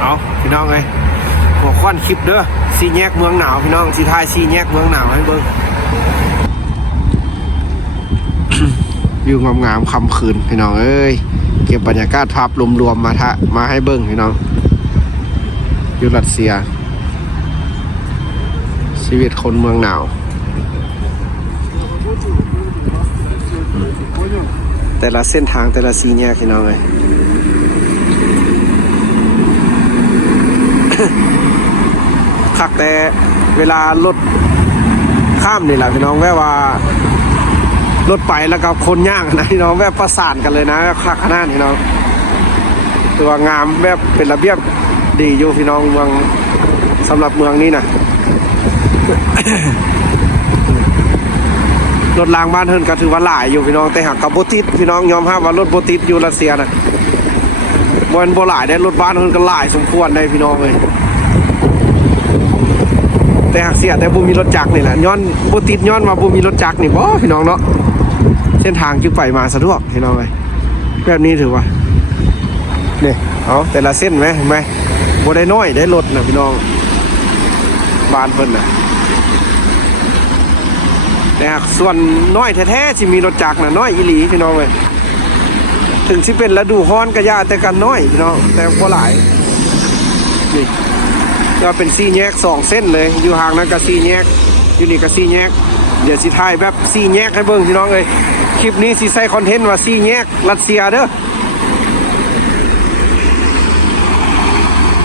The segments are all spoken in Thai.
เอาพี่น้องเลยหัวข้อนคลิปเด้อซีแยกเมืองหนาวพี่น้องสีทายซีแยกเมืองหนาวให้เบิ่ง วิวงามๆค่ำคืนพี่น้องเอ้ยเก็บบรรยากาศภาพรวมๆมาให้เบิ่งพี่น้องอยู่รัสเซียชีวิตคนเมืองหนาวแต่ละเส้นทางแต่ละซีแยกพี่น้องเลย คักแต่เวลารถข้ามนี่แหละพี่น้องแว่ว่ารถไปแล้วก็คนย่างนะพี่น้องแวบประสานกันเลยนะคักขนาดพี่น้องตัวงามแบบเป็นระเบียบดีอยู่พี่น้องเมืองสำหรับเมืองนี้นะ รถรางบ้านเฮิรนก็ถือว่าหลายอยู่พี่น้องแต่หากกับโบติดพี่น้องยอมรับว่ารถโบติดอยู่รัสเซียนะบนโบหลายได้รถบ้านเฮิรนก็หลายสมควรได้พี่น้องเลยแต่หากเสียแต่บุมีรถจักรนี่แหละย้อนโบติดย้อนมาบุมีรถจักรนี่บ่พี่น้องเนาะเส้นทางจึงไปมาสะดวกพี่น้องเลยแบบนี้ถือว่าเนี่ยเอาแต่ละเส้นไหมเห็นไหมโบได้น้อยได้รถนะพี่น้องบ้านเพิ่นนะแต่หากส่วนน้อยแท้ๆที่มีรถจักรนะน้อยอีหลีพี่น้องเลยถึงที่เป็นฤดูร้อนก็ยาแต่กันน้อยพี่น้องแต่บ่หลายนี่ก็เป็นซี่แยก2เส้นเลยอยู่ห่างนั้นก็ซี่แยกอยู่นี่ก็ซี่แยกเดี๋ยวสิถ่ายแบบซี่แยกให้เบิ่งพี่น้องเลยคลิปนี้สิใส่คอนเทนต์ว่าซี่แยกรัสเซียเด้อ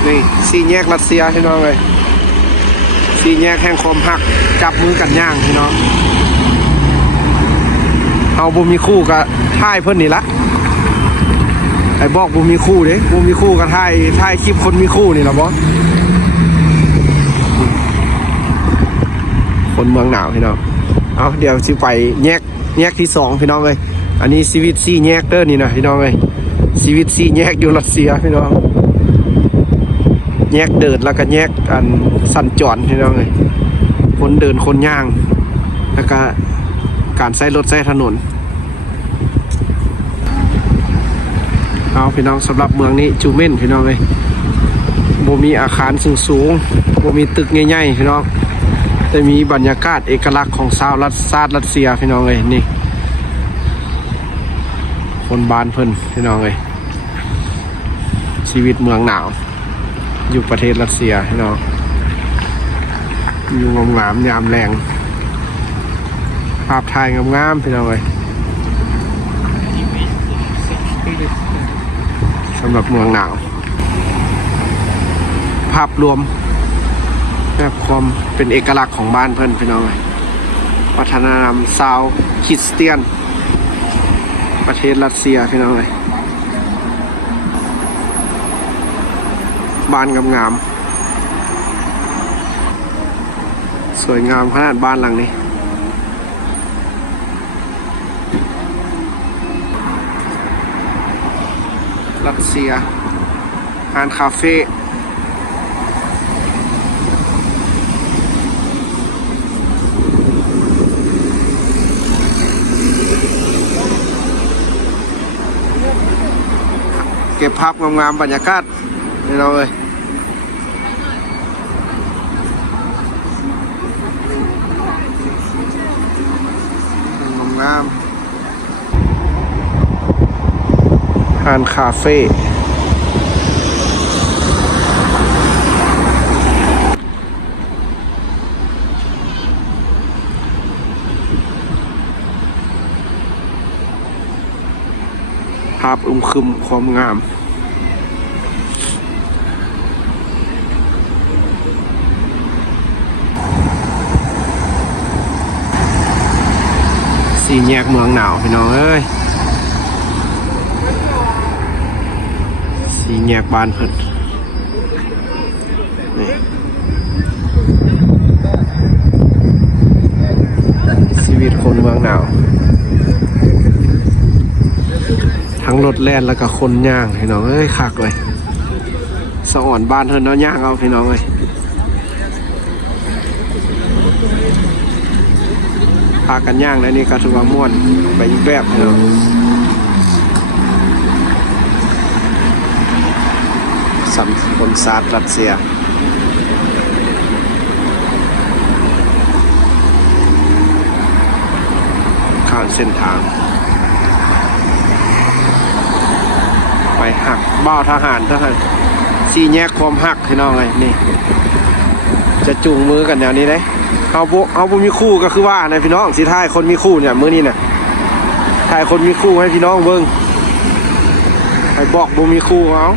นี่ซี่แยกรัสเซียพี่น้องเลยซี่แยกแห่งความหักจับมือกันย่างพี่น้องเอาบุมีคู่กับถ่ายเพิ่นนี่ละไอ้บอกบุมีคู่เด้บุมีคู่กับถ่ายคลิปคนมีคู่นี่ละบอคนเมืองหนาวพี่น้องเอาเดี๋ยวสิไปแยกที่2พี่น้องเลยอันนี้ชีวิตซี่แยกเด้อนี่นะพี่น้องเลยชีวิตซี่แยกอยู่รัสเซียพี่น้องแยกเดินแล้วก็แยกอันสัญจรพี่น้องเลยคนเดินคนย่างแล้วก็การใช้รถใช้ถนนเอาพี่น้องสำหรับเมืองนี้จูเม่นพี่น้องเลยบ่มีอาคารสูงบ่มีตึกใหญ่ๆพี่น้องแต่มีบรรยากาศเอกลักษณ์ของชาวรัสเซียพี่น้องเลยนี่คนบ้านเพิ่นพี่น้องเลยชีวิตเมืองหนาวอยู่ประเทศรัสเซียพี่น้องอยู่งามๆยามแรงภาพถ่ายงามๆพี่น้องเลยสำหรับเมืองหนาวภาพรวมแบบความเป็นเอกลักษณ์ของบ้านเพิ่นพี่น้องเลยวัฒนธรรมชาวคริสเตียนประเทศรัสเซียพี่น้องเลยบ้านงามๆสวยงามขนาดบ้านหลังนี้รัสเซียร้านคาเฟ่เก็บภาพงามๆบรรยากาศนี่เราเลยงามร้านคาเฟ่ภาพครึมความงามสี่แยกเมืองหนาวพี่น้องเอ้ยสี่แยกบ้านเพิ่นนี่ชีวิตคนเมืองหนาวทั้งรถแล่นแล้วก็คนย่างพี่น้องเอ้ยคักเลยสะอ่อนบ้านเพิ่นเนาะย่างเอาพี่น้องเลยพากันย่างแล้วนี่ก็ถือว่าม่วนไปอีกแบบพี่น้อง ส สัมพลซาดรัสเซียข้ามเส้นทางไปหักบ้าวทหารสี่แยกความหักพี่น้องเลยนี่จะจูงมือกันแนวนี้เลยเอาบุมีคู่ก็คือว่านะพี่น้องสิท้ายคนมีคู่เนี่ยมื้อนี้เนี่ยถ่ายคนมีคู่ให้พี่น้องเบิ่งให้บอกบุมีคู่เอา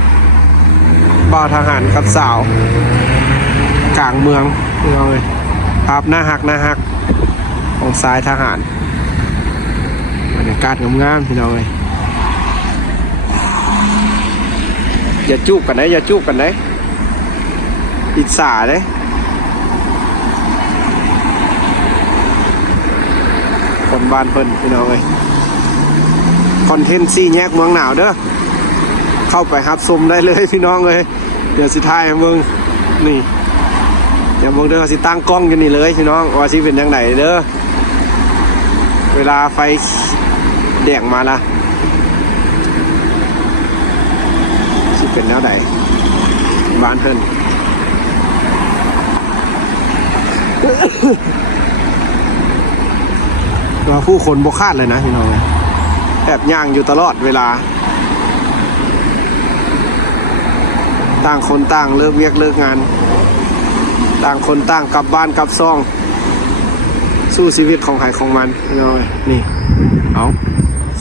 บ่าวทหารกับสาวกลางเมืองพี่น้องเลยภาพหน้าหักของสายทหารบรรยากาศงามๆพี่น้องเลยอย่าจุกกันนะอย่าจุกกันนะอิจฉาเลยคนบ้านเพิ่นพี่น้องเลยคอนเทนต์4 แยกเมืองหนาวเด้อเข้าไปรับชมได้เลยพี่น้องเลยเดี๋ยวสิถ่ายให้เบิ่งนี่เดี๋ยวเบิ่งเด้อสิตั้งกล้องอยู่นี่เลยพี่น้องว่าสิเป็นจังไดเด้อเวลาไฟแดงมาละสิเป็นแนวใดบ้านเพิ่นว่าผู้คนบ่คาดเลยนะพี่น้องแบบย่างอยู่ตลอดเวลาต่างคนต่างเลิกเวียกเลิกงานต่างคนต่างกลับบ้านกลับซ่องสู้ชีวิตของใครของมันพี่น้องนี่เอา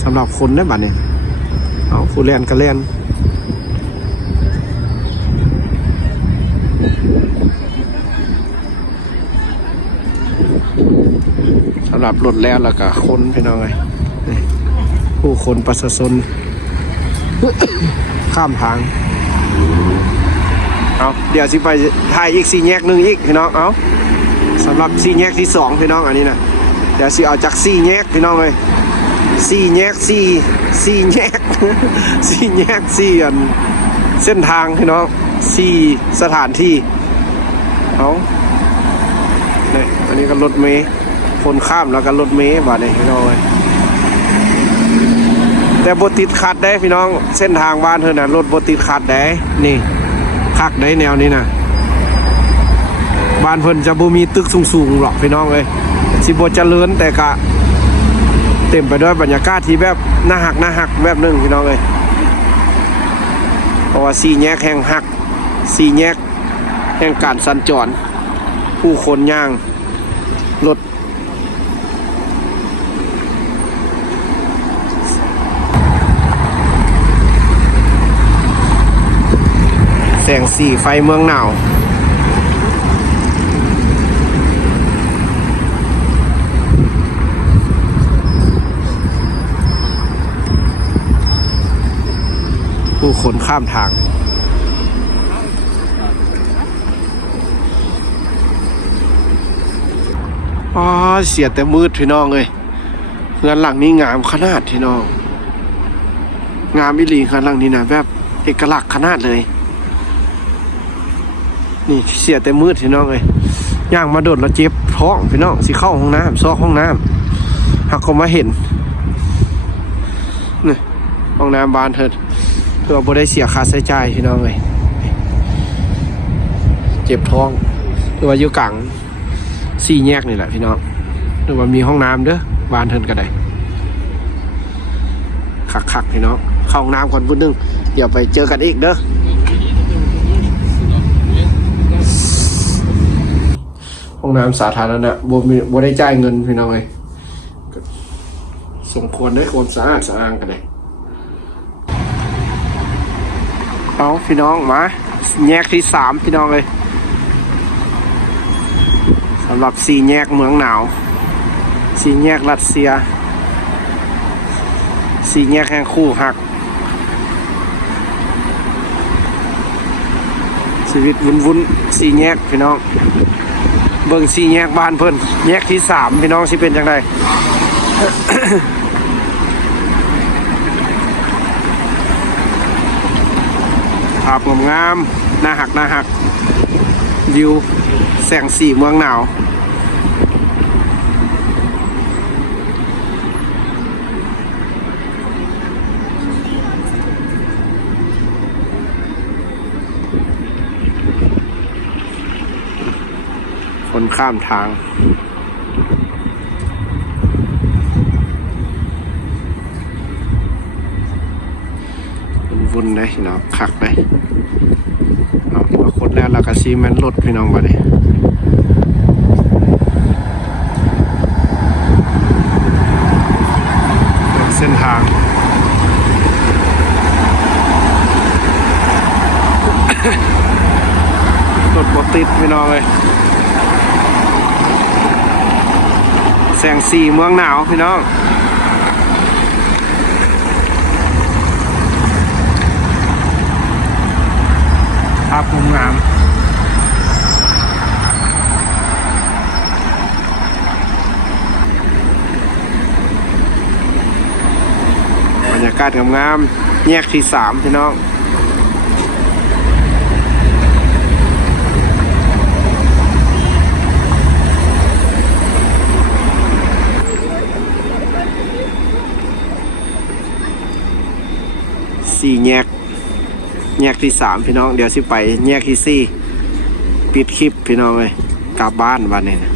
สำหรับคนได้บัดนี้เอาผู้เล่นก็เล่นสำหรับรถแล้วก็คนพี่น้องเลยผู้คนประชาชน ข้ามทางเอาเดี๋ยวสิไปถ่ายอีก4 แยกหนึ่งอีกพี่น้องเอาสำหรับ4 แยกที่2พี่น้องอันนี้นะเดี๋ยวสิเอาจาก4 แยกพี่น้องเลย4 แยก4 แยก 4 แยก4อันเส้นทางพี่น้อง4 สถานที่เอาเนี่ยอันนี้ก็รถเมล์คนข้ามแล้วก็รถเมล์มาเนี่ยพี่น้องเลยแต่บติดขัดได้พี่น้องเส้นทางบ้านเธอน่ะรถบติดขัดได้นี่คักได้แนวนี้นะบ้านเพิ่นจะบ่มีตึกสูงๆหรอกพี่น้องเลยสิบ่เจริญแต่กะเต็มไปด้วยบรรยากาศที่แบบน่าหักแบบนึงพี่น้องเลยเพราะว่า4 แยกแห่งหัก4 แยกแห่งการสัญจรผู้คนย่างรถแสงสีไฟเมืองหนาวผู้คนข้ามทางอ๋อเสียแต่มืดพี่น้องเลยเงินหลังนี้งามขนาดพี่น้องงามอิหลีเงินหลังนี้นะแบบเอกลักษณ์ขนาดเลยนี่เสียแต่มืดพี่น้องเลยย่างมาโดดแล้วเจ็บท้องพี่น้องสิเข้าห้องน้ำซอกห้องน้ำหากเขามาเห็นนี่ห้องน้ำบานเถิดเพื่อบ่ได้เสียค่าใช้จ่ายพี่น้องเลยเจ็บท้องหรือว่าอยู่กลาง4 แยกนี่แหละพี่น้องหรือว่ามีห้องน้ำเด้อบานเถิดก็ได้คักพี่น้องเข้าห้องน้ำก่อนพุ่นนึงเดี๋ยวไปเจอกันอีกเด้อห้องน้ำสาธารณะบ่ได้จ่ายเงินพี่น้องเลยสมควรได้ความสะอาดสะอ้างกันเลยเอาพี่น้องมาแยกที่3พี่น้องเลยสำหรับ4 แยกเมืองหนาว4 แยกรัสเซีย4 แยกแห่งคู่หักชีวิตวุ่น4 แยกพี่น้องเบิ่ง4 แยกบ้านเพิ่นแยกที่3พี่น้องสิเป็นจังได ภาพงามๆน่าหักวิวแสงสีเมืองหนาว คนข้ามทางวุ่นเลยพี่น้องคักเลยเอามาคนแล้วเราก็ซีมันรถพี่น้องมาเลยเส้นทาง รถบติดพี่น้องเลยแสงสีเมืองหนาวพี่น้องภาพมุมงามบรรยากาศงามๆแยกที่3พี่น้อง4แยกที่3พี่น้องเดี๋ยวสิไปแยกที่4ปิดคลิปพี่น้องเลยกลับบ้านวันนี้นะ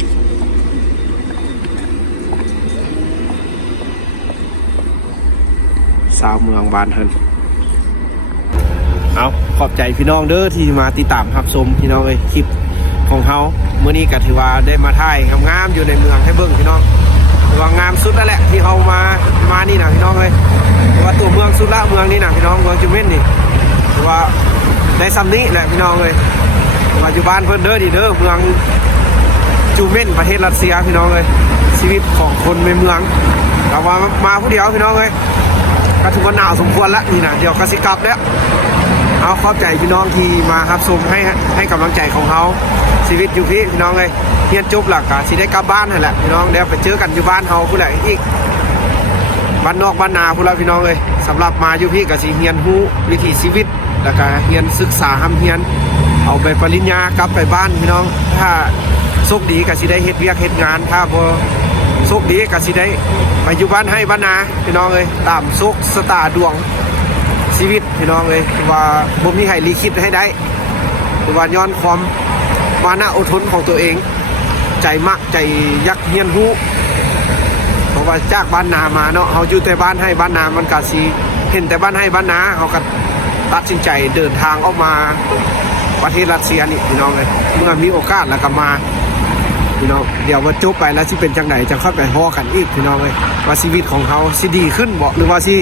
สาวเมืองบ้านเฮินเอาขอบใจพี่น้องเด้อที่มาติดตามรับชมพี่น้องเลยคลิปของเขาเมื่อนี้ก็ถือว่าได้มาถ่ายงามๆอยู่ในเมืองให้เบิ่งพี่น้องถือว่างามสุดแล้วแหละที่เขามานี่นะพี่น้องเลยถือว่าตัวเมืองสุดละเมืองนี่นะพี่น้องเมืองจูเม่นนี่ถือว่าได้ซ้ำนี้แหละพี่น้องเลยมาอยู่บ้านเพิ่นเด้อดีเด้อเมืองจูเม่นประเทศรัสเซียพี่น้องเลยชีวิตของคนในเมืองแต่ว่ามาผู้เดียวพี่น้องเลยก็ถือว่าหนาวสมควรละนี่นะเดี๋ยวก็สิกลับแล้วเอาขอบใจพี่น้องที่มารับชมให้กำลังใจของเขาชีวิตอยู่พี่น้องเลยเรียนจบหลักก็สิได้กลับบ้านนั่นแหละพี่น้องเดี๋ยวไปเจอกันอยู่บ้านเขาผู้ใดอีกบ้านนอกบ้านนาผู้ละพี่น้องเลยสำหรับมาอยู่พี่ก็สิเรียนรู้วิถีชีวิตแล้วก็เรียนศึกษาห้ำเรียนเอาไปปริญญากลับไปบ้านพี่น้องถ้าโชคดีก็สิได้เฮ็ดเวียกเฮ็ดงานถ้าบ่โชคดีก็สิได้ไปอยู่บ้านให้บ้านนาพี่น้องเลยตามโชคชะตาดวงชีวิตพี่น้องเลยว่าบ่มีใครลิขิตให้ได้ว่าย้อนความมานะอดทนของตัวเองใจมักใจยักเฮียนรู้เพราะว่าจากบ้านนามาเนาะเขาอยู่แต่บ้านให้บ้านนามันก็สิเห็นแต่บ้านให้บ้านนาเขาก็ตัดสินใจเดินทางออกมาประเทศรัสเซียนี่พี่น้องเลยเมื่อมีโอกาสแล้วก็มาพี่น้องเดี๋ยวมาจบไปแล้วสิเป็นจังไหนจะค่อยไปฮอกันอีกพี่น้องเลยว่าชีวิตของเขาสิดีขึ้นบ่หรือว่าสิ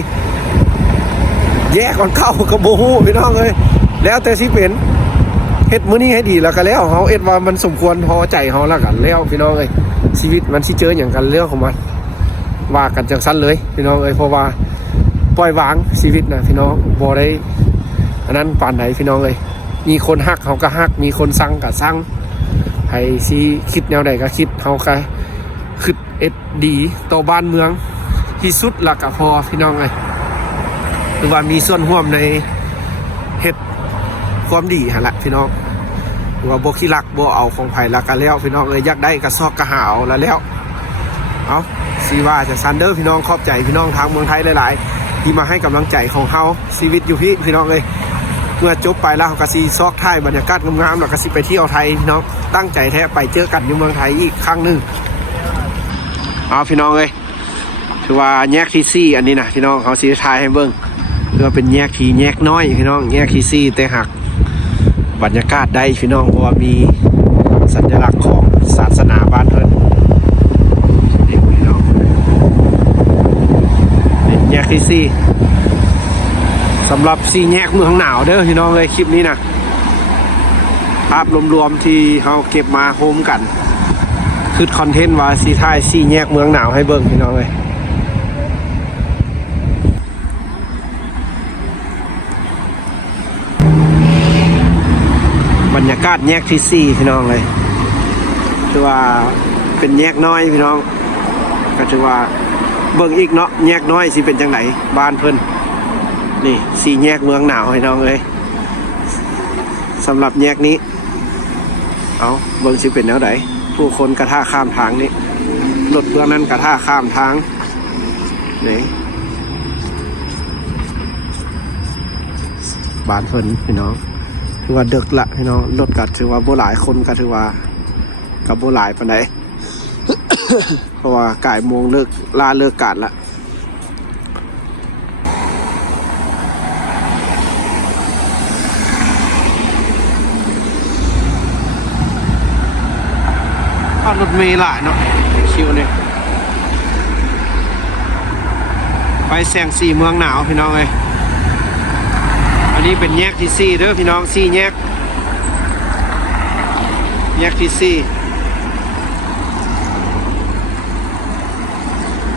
แย่ก่อนเข้ากับโบฮูพี่น้องเลยแล้วแต่สิเป็นเฮ็ดมื้อนี้ให้ดีแล้วก็แล้วเขาเอ็ดว่ามันสมควรพอใจเขาแล้วกันแล้วพี่น้องเลยชีวิตมันสิเจออย่างกันเรื่องของมันว่ากันจังสั้นเลยพี่น้องเลยเพราะว่าปล่อยวางชีวิตนะพี่น้องบ่ได้อันนั้นปานไหนพี่น้องเลยมีคนฮักเขาก็ฮักมีคนสั่งก็สั่งให้สิคิดแนวใดก็คิดเขาก็คิดเอ็ดดีต่อบ้านเมืองที่สุดหลักก็พอพี่น้องเลยหรือว่ามีส่วนร่วมในเฮ็ดความดีหั่นละพี่น้องหรือว่าบ่ขี้รักบ่เอาของไผละกันแล้วพี่น้องอยากได้ก็ซอกก็หาเอาแล้วเอาสิว่าจะซันเดอร์พี่น้องขอบใจพี่น้องทางเมืองไทยหลายๆที่มาให้กำลังใจของเฮาชีวิตอยู่พี่น้องเลยเมื่อจบไปแล้วก็สิซอกท้ายบรรยากาศงามๆแล้วก็สิไปเที่ยวไทยพี่น้องตั้งใจแท้ไปเจอกันอยู่เมืองไทยอีกครั้งนึงเอาพี่น้องเลยถือว่าแยกที่4อันนี้นะพี่น้องเขาสิถ่ายให้เบิ่งคือว่าเป็นแยกน้อยพี่น้องแยกที่4แต่หักบรรยากาศได้พี่น้องเพราะว่ามีสัญลักษณ์ของศาสนาบ้านเพิ่นนี่พี่น้องแยกที่4สำหรับ4แยกเมืองหนาวเด้อพี่น้องเลยคลิปนี้นะภาพรวมๆที่เขาเก็บมาโฮมกันคือคอนเทนต์ว่าสีท้าย4แยกเมืองหนาวให้เบิ่งพี่น้องเลยบรรยากาศแยกที่4พี่น้องเลยถือว่าเป็นแยกน้อยพี่น้องก็ถือว่าเบิ่งอีกเนาะแยกน้อยสิเป็นจังไหนบ้านเพิ่นนี่4แยกเมืองหนาวพี่น้องเลยสำหรับแยกนี้เอาเบิ่งสิเป็นแนวไหนผู้คนกระท่าข้ามทางนี่รถเบื้องนั้นกระท่าข้ามทางนี่บ้านเพิ่นพี่น้องถือว่าดึกละพี่น้องรถก็ถือว่าบ่หลายคนก็ถือว่าก กับโบหลายปานใด เพราะว่าก่ายโมงเลิกเลิกการละรถเมล์หลายเนาะคิวเนี่ยไปแสงสีเมืองหนาวพี่น้องเลยอันนี้เป็นแยกที่4เด้อพี่น้อง4แยกที่4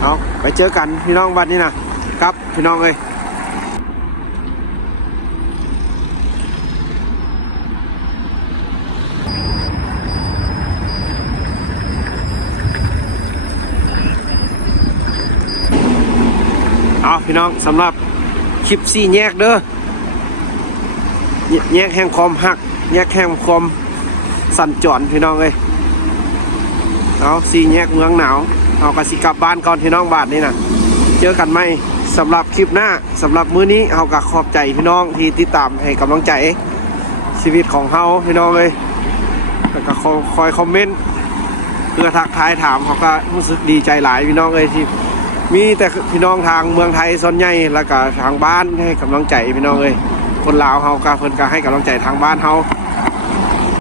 เอาไปเจอกันพี่น้องวันนี้นะครับพี่น้องเลยเอาพี่น้องสำหรับคลิป4แยกเด้อแยกแห่งความหักแยกแห่งความสั่นจรพี่น้องเลยเอา4แยกเมืองหนาวเอากระสิกลับบ้านก่อนพี่น้องบ้านนี่นะเจอกันไหมสำหรับคลิปหน้าสำหรับมื้อนี้เอากะขอบใจพี่น้องที่ติดตามให้กำลังใจชีวิตของเฮาพี่น้องเลยแล้วก็คอยคอมเมนต์เพื่อทักทายถามเขาก็รู้สึกดีใจหลายพี่น้องเลยที่มีแต่พี่น้องทางเมืองไทยส่วนใหญ่แล้วก็ทางบ้านให้กำลังใจพี่น้องเลยคนลาวเฮาก็เพิ่นก็ให้กำลังใจทางบ้านเฮา